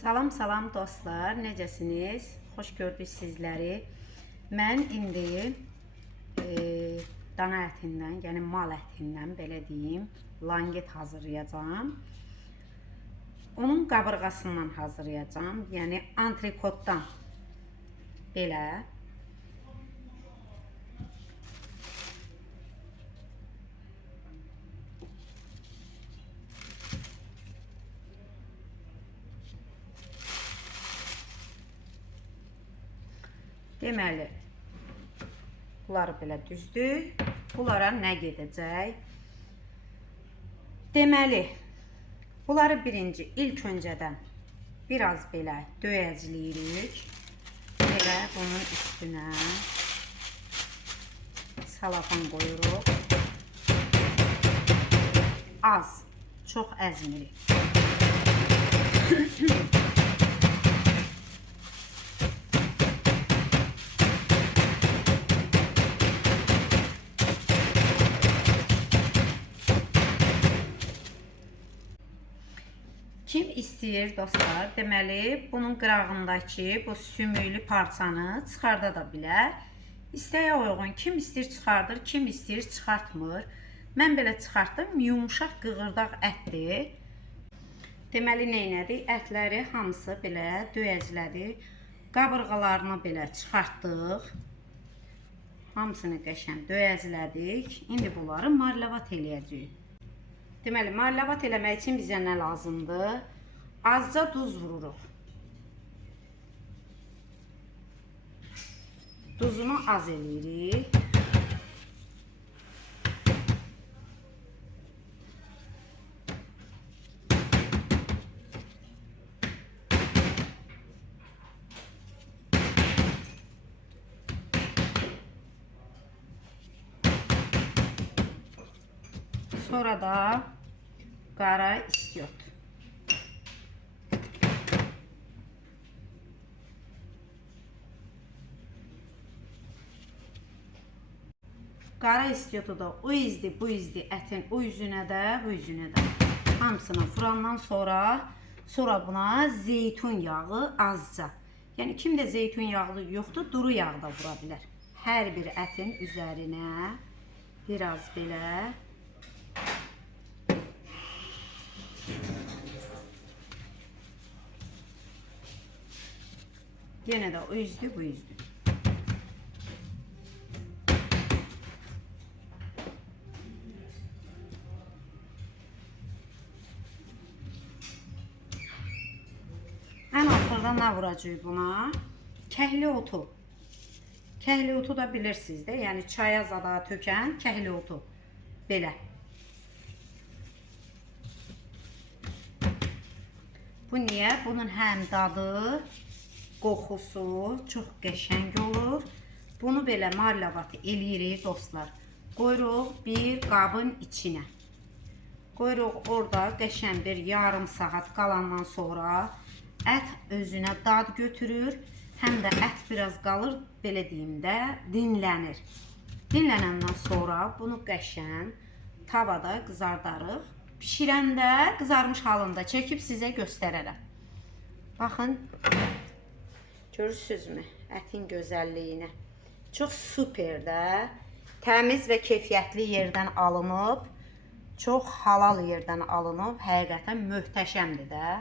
Salam dostlar, necəsiniz? Xoş gördük sizləri. Mən indi dana ətindən, yəni mal ətindən belə deyim, langet hazırlayacağam. Onun qabırğasından hazırlayacağam, yəni antrikotdan belə. Deməli, bunları belə düzdük. Bunlara nə gedəcək? Deməli, bunları ilk öncədən biraz belə döyəcləyirik. Belə bunun üstünə salafan qoyuruq. Az, çox əzmirik. Kim istəyir dostlar, deməli bunun qırağındakı bu sümüklü parçanı çıxarda da bilər. İstəyə uyğun, kim istəyir çıxardır, kim istəyir çıxartmır. Mən belə çıxartdım, yumuşaq qığırdaq ətdir. Deməli neynədik? Ətləri hamısı belə döyəclədik. Qabırğalarını belə çıxartdıq. Hamısını qəşəng döyəclədik. İndi bunları marlavat eləyəcəyik. Deməli, marlavat eləmək üçün bizə nə lazımdır? Azca duz vururuq. Duzunu az eləyirik. Sonra da qara istiot. Qara istiotu da o izdi, bu izdi, ətin o üzünə də, bu üzünə də. Hamısını vurandan sonra buna zeytun yağı azca. Yəni kimdə zeytun yağı yoxdur, duru yağ da vura bilər. Hər bir ətin üzərinə biraz belə yenə də o üzdü, bu üzdü. Ən axırda nə vuracaq buna? Kəhli otu. Kəhli otu da bilirsiniz də, yəni çaya zada tökən kəhli otu. Belə. Bu niyə? Bunun həm dadı, qoxusu çox qəşəng olur. Bunu belə marlavat eləyirik dostlar. Qoyuruq bir qabın içinə. Qoyuruq orada qəşəng bir yarım saat qalandan sonra ət özünə dad götürür. Həm də ət biraz qalır, belə deyim də, dinlənir. Dinlənəndən sonra bunu qəşəng tavada qızardarıq. Pişirəndə qızarmış halında çəkib sizə göstərərəm. Baxın, görürsünüzmü ətin gözəlliyini? Çox super də, təmiz və keyfiyyətli yerdən alınıb, çox halal yerdən alınıb, həqiqətən möhtəşəmdir də.